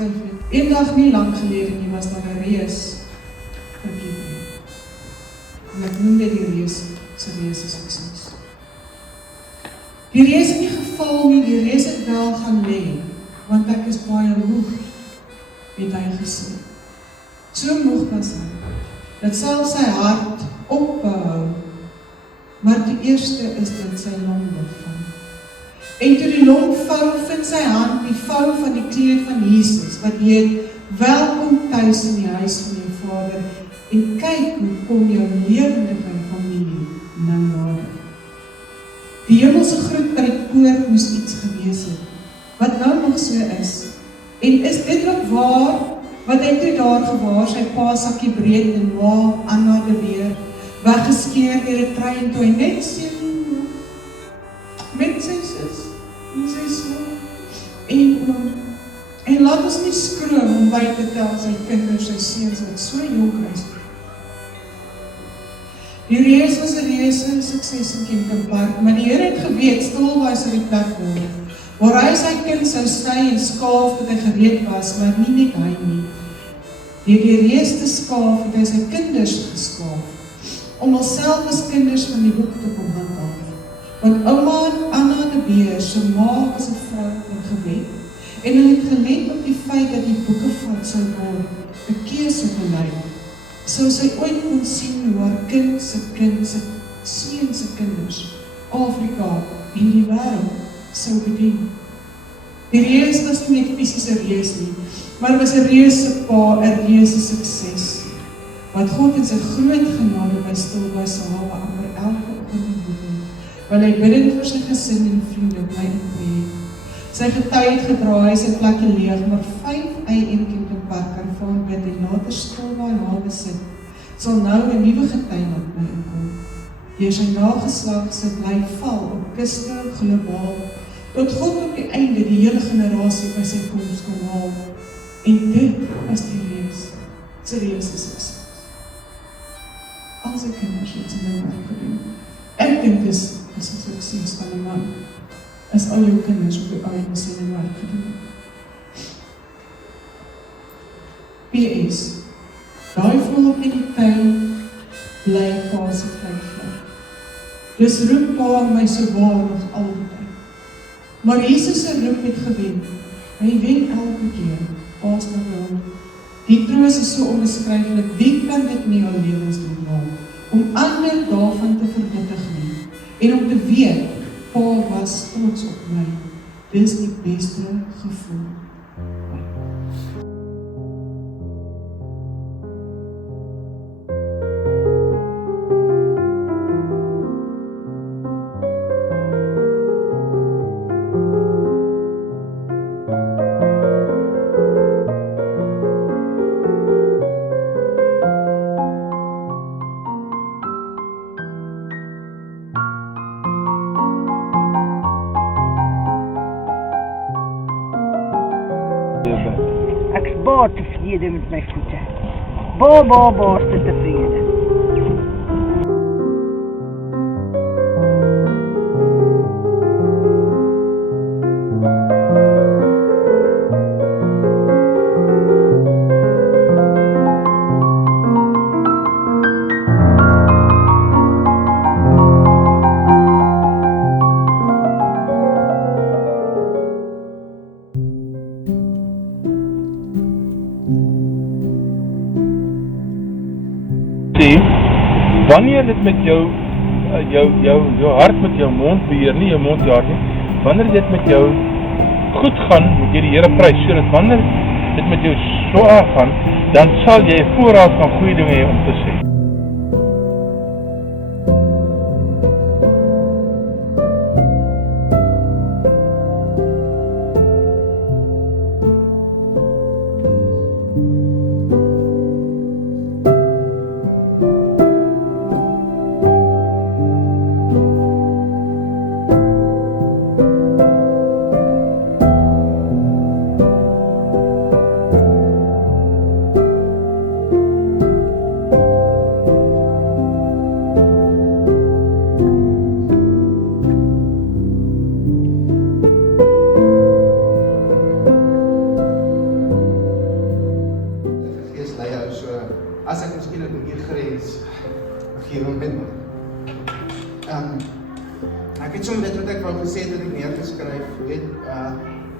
skryf het. Eendag nie lang gelede nie was daar 'n reus in Kiebree. En ek noem dit die reus se reuse sukses. Die reus het nie geval nie, die reus het wel gaan lê, want ek is baie moeg, het hy gesê. So moeg was hy, dat selfs sy hart ophou, maar die eerste is dit sy long wegvang. En toe die long vou, vind sy hand die vou van die kleed van Jesus, wat heet, welkom thuis in die huis van jou Vader, en kyk hoe kom jou lewendige familie nou nader. Die hemelse groet by die poort moes iets gewees het, wat nou nog so is. En is dit ook waar, wat hy toe daar gewaar, sy pa sakkie breed en ma, Anna de Weer, weggeskeer deur 'n trein toe hy net sien, met sy sus, en sy so, en laat ons nie skroom om by te tel sy kinders, sy seuns wat so jonk is. Die reus was 'n reuse sukses in Kempton Park, maar die Here het geweet, Stilbaai sou die plek word, waar hy sy kind sou sny en skaaf tot hy gereed was, maar nie net hy nie. Deur die reus te skaaf het hy sy kinders geskaaf, om homself as kinders van die boek te kom handhaaf. Want ouma Anna de Beer, sy ma was 'n vrou in gebed, en hy het gelet op die feit dat die boeke vat sou word, 'n keuse gelei, sou sy ooit kon sien hoe haar kind se seun se kinders, Afrika en die wêreld sou bedien. Die reus was nie net fisiese reus nie, maar was 'n reuse pa, 'n reuse sukses, wat God in sy groot genade by Stilbaai se hawe amper elke oggend doen, want hy bidend vir sy gesin en vriende bly in vrede. Sy gety het gedra, hy sy plekke leeg, maar 5 in Kempton Park ervaar bid en later Stilbaai hawe sit, sal nou 'n nuwe gety laat by inkom. Deur sy nageslag se bly val op kuste globaal, tot God op die einde die hele generasie by sy koms kon haal. En dit was die reus, sy reuse sukses. Al sy kinders het sy nou werk gedoen. Ek dink dis 'n sukses van 'n man, as al jou kinders op die einde sy nou werk gedoen. PS, daai voel in die tuin, bly pa se vryvlek. Dus roep pa my so waar nog al die tyd. Maar Jesus se roep het gewen. Hy wen elke keer. Pa's na hom. Die troos is so onbeskryflik. Wie kan dit nie jou lewens doen maak? Om ander daarvan te verwittig nie. En om te weet, pa was trots op my. Dis die beste gevoel. Ek is baie tevrede met my voete. Baie is tevrede. Wanneer dit met jou hart met jou mond beheer, nie jou mond jou hart nie, wanneer dit met jou goed gaan, moet jy die Here prys, sodat wanneer dit met jou swaar gaan, dan sal jy voorraad van goeie dinge hê om te sê. Ek het sommer dit wat ek wou gesê het ek neergeskryf, weet,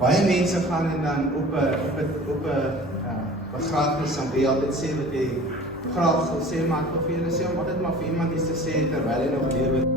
baie mense gaan en dan op 'n begrafnis dan wil jy altyd sê wat jy graag wil sê, maar ek wil vir julle sê om altyd maar vir iemand iets te sê terwyl hy nog lewe.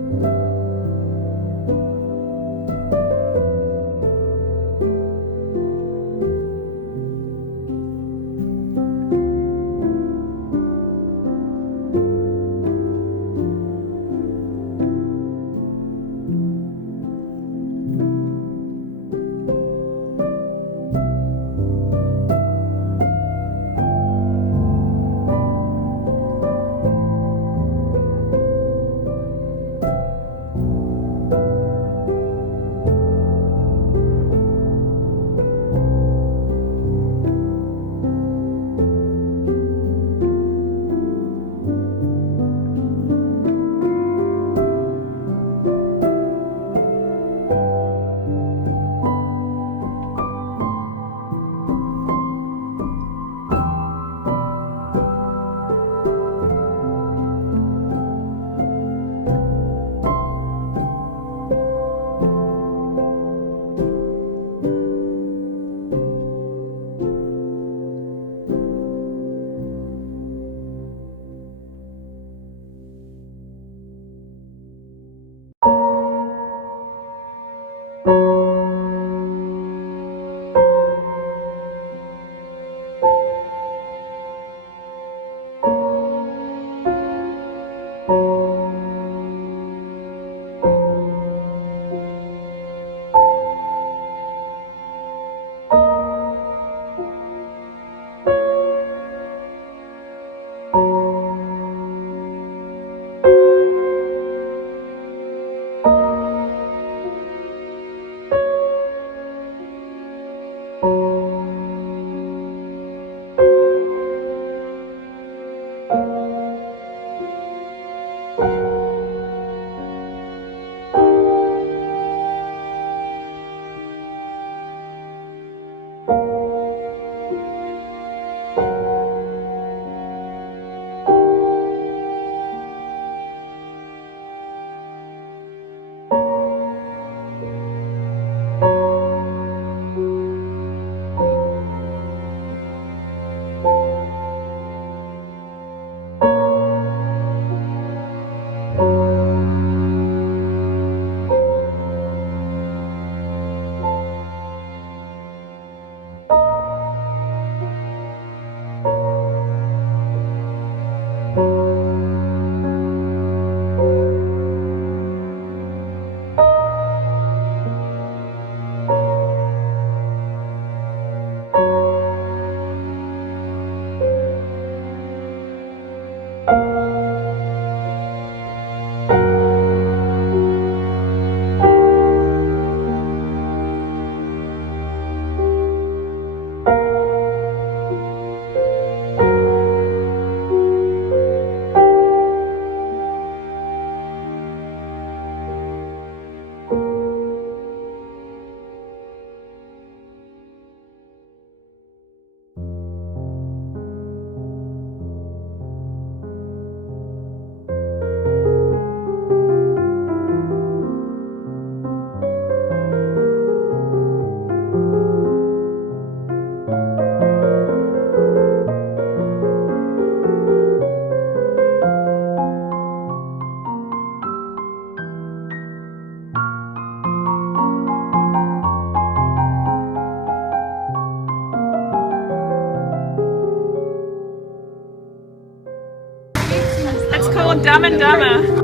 called Dumb and Dumber.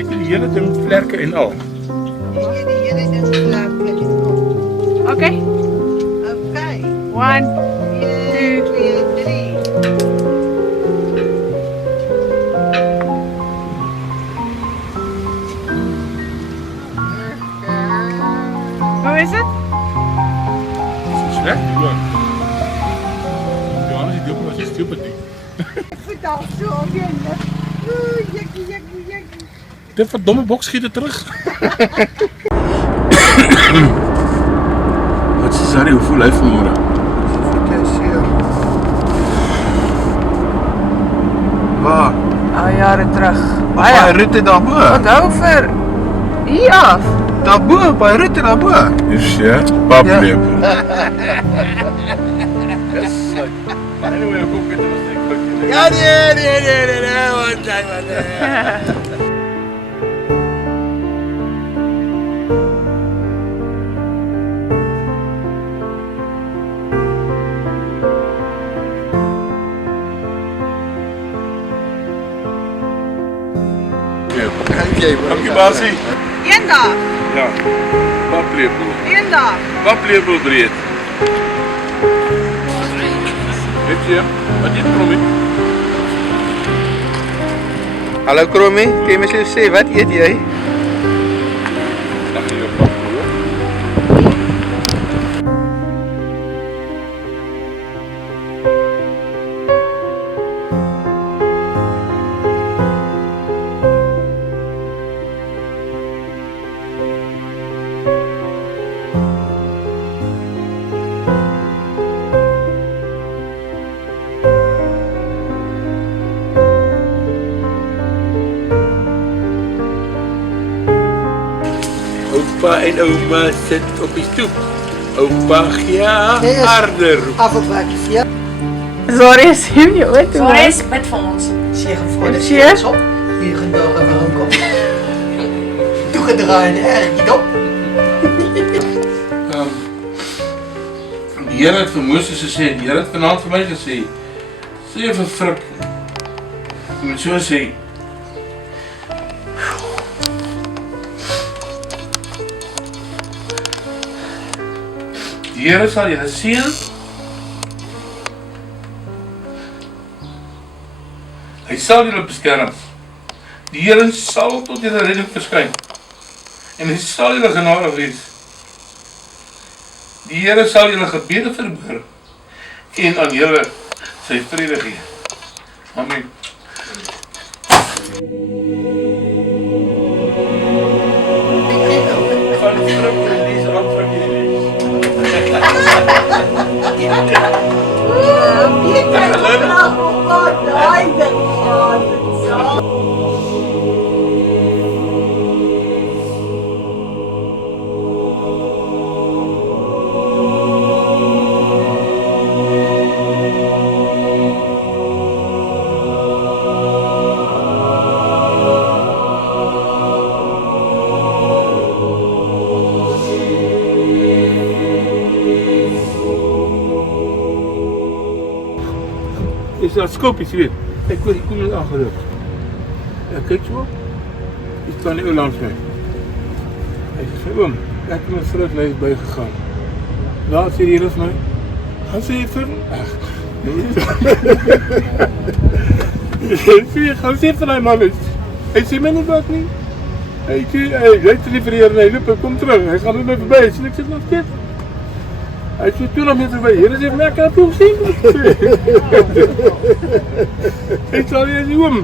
Jy sien die hele ding vlerke en al. Okay. Okay. 1, 2, 3. Hoe is het? Slecht, gewoon. Johannes, die doel was je stupid nie. Vandag so weer. Jekkie, jekkie, jekkie. Dit verdomme boks schiet er terug. Wat is Harry, hoe voel hy vanmorgen? Waar? Al jare terug. Baie roete daarbo. Onthou vir hier af. Daarbo, baie roete daarbo. Is ja, paplepel. Anyway, kom ek net sê. Ja, nee, wat jy wat. Dankie Basie. Eendag. Ja, paplepel. Eendag. Paplepel breed. Weet jy, wat eet Krommie? Hallo Krommie, kan jy my sê wat eet jy? Ag jy paplepel. Opa en ouma sit op die stoep. Opa gee harder. Afvalbakkies, ja. Sorry, is hier nie ooit. Sorry, bid vir ons. Seën voor de Seën? seens op. Hier gedogen van een kop. Toegedraaid erg die dop. Die Here het vir Moses gesê, die Here het vanaand vir my gesê, sê vir Frik, jy moet so sê, die Here sal julle seën, hy sal julle beskerm, die Here sal tot julle redding verskyn, en hy sal julle genadig wees. Die Here sal julle gebede verhoor en aan julle sy vrede gee. Amen. Van Frik en deze antwoord is dat skopies, weet. Ek hoor die koe net aangeloop. Ek kyk so, die staan die ou langs my. Hy sê, oom, ek het my vruglijst bygegaan. Daar sê die Here vir my, gaan sê jy vir my? Ag, nee. Gaan sê vir die man is. Hy sê my nie wat nie. Hy sê, hy het die vir die Here en hy loop, hy kom terug. Hy gaan met my voorbij, hy sê, ek sê nog steeds. Hy sê 20 meter by, Here sê vir my, ek kan het ook sien. Ek sal jy sê, oom,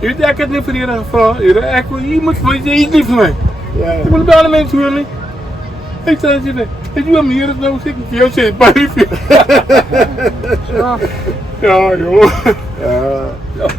jy weet ek het nie vir die Here gevra, Here, ek wil, jy moet vir my sê, jy is nie vir my. Ek wil by alle mense hoor nie. Ek sal jy sê, ek oom, Here is nou, sê ek vir jou sê, baie lief. Ja, joh. Ja.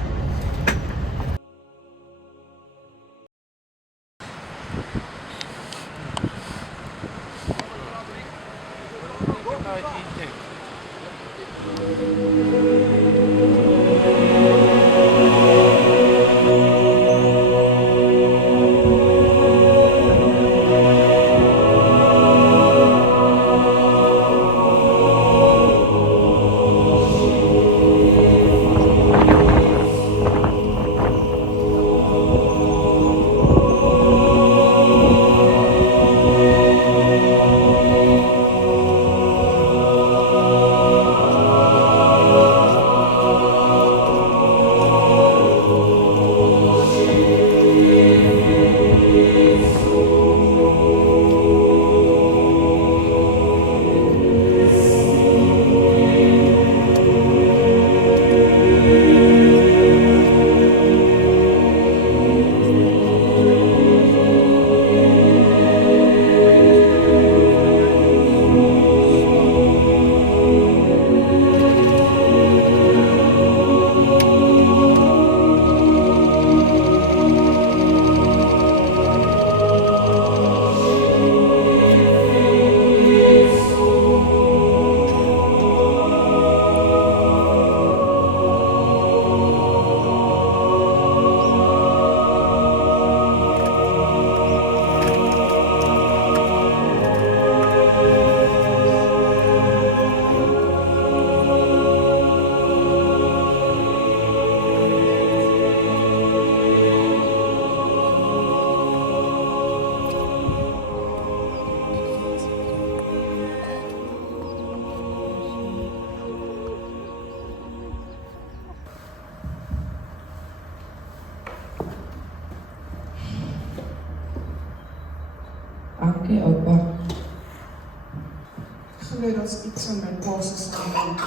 glo dat iets van my pa se sameling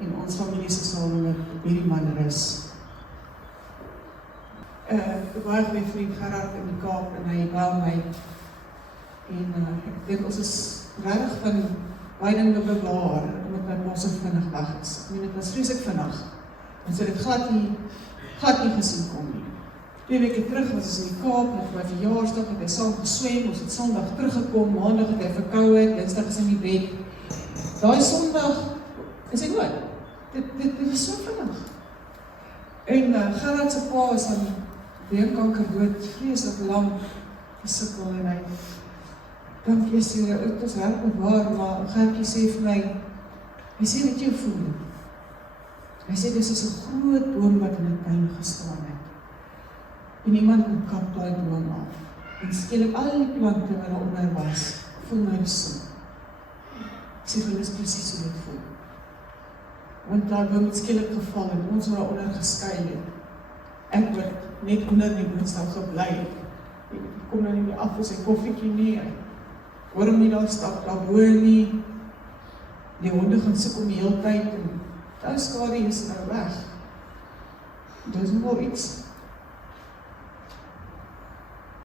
en ons familie se sameling op hierdie manier is. 'n baie goeie vriend Gerard in die Kaap en hy bel my en ek dink ons is regtig van baie dinge bewaar omdat my pa so vinnig weg is. Ek meen dit was vreeslik vinnig. En so dit glad nie gesien kom nie. 2 weke terug was ons in die Kaap met my verjaarsdag, het hy saam geswem, ons het Sondag teruggekom, Maandag het hy verkoue, Dinsdag is in die bed. Daai Sondag is hy dood. Dit is so vinnig. En Gerard se pa is aan beenkanker dood, vreeslik lank gesukkel en hy dankie Here, dit is reg bewaar, maar Gertjie sê vir my, hy sê wat jy voel. Hy sê dis is 'n groot boom wat in 'n tuin gestaan het. En iemand kom kap daai boom af. En skielik al die plante wat daaronder was, voel my so. Ek sê vir hulle is presies hoe dit voel. Want daai boom het skielik geval en ons was onder geskei het. Ek word net onder die boomstam gebly. Ek kom nou nie meer af vir sy koffietjie nie. Ek hoor hom nie daar stap, daar bo nie. Die honde gaan soek om die hele tyd en daai skade is nou weg. Dit is nog iets.